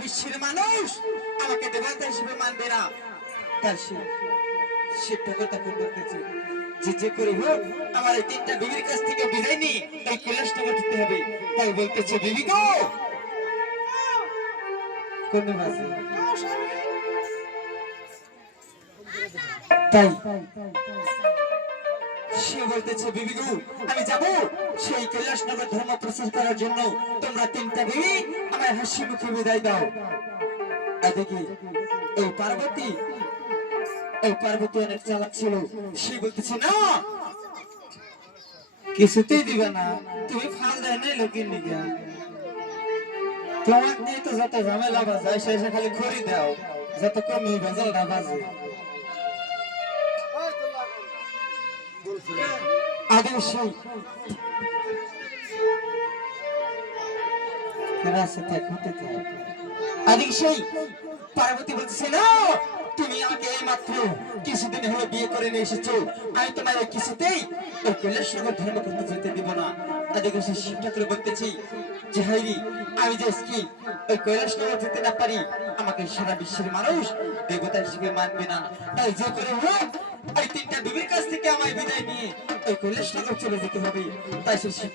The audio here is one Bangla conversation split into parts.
বিশ্বের মানুষ। আমাকে দেবতা হিসেবে মানবে না। বলতেছে যে যে করে হোক, আমার এই তিনটা বিবির কাছ থেকে বিদায় হবে। তাই বলতেছে, বিবি গো! তাই সে বলতেছে, বিবি গো, আমি যাব সেই কৈলাসনগর ধর্ম প্রচার করার জন্য। তোমরা তিনটা বিবি আমার হাসি মুখে বিদায় দাও। এদিকে এই পার্বতী এই পার্বতী অনেক চালাক ছিল সে বলতেছে, না, কিছুতেই দিবে না। তুমি ফাল দেয় নাই লোকের নিগা। তোমার নিয়ে তো যত ঝামেলা বাজায় এসে খালি খড়ি দাও। যত কমই ভেজালটা বাজে। আগে সেই রাস্তা হতে পার্বতী না তুমি আমাকে মাত্র কিছুদিন হলো বিয়ে করে নিয়ে এসেছ। আমি তোমার কিছুতেই ওই ধর্ম করতে যেতে দিব না। শিব ঠাকুর বলতেছি, যে হাইরি আমি যে কি ওই কৈলাসনগর যেতে না পারি, আমাকে সারা বিশ্বের মানুষ দেবতা হিসেবে মানবে না। তাই যে করে হোক ওই তিনটা বিবির কাছ থেকে আমায় বিদায় নিয়ে ওই কৈলাসনগর চলে যেতে হবে। তাই সেই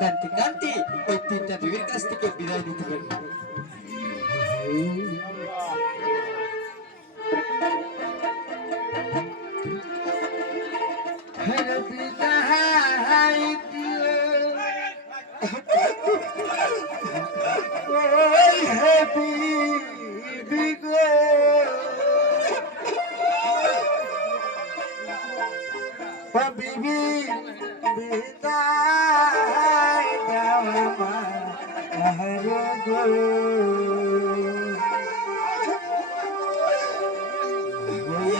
কান্তি কান্তি, ওই তিনটা বিবির কাছ থেকে বিদায় নিতে হবে। বিবি বিদায় যাব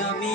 আমি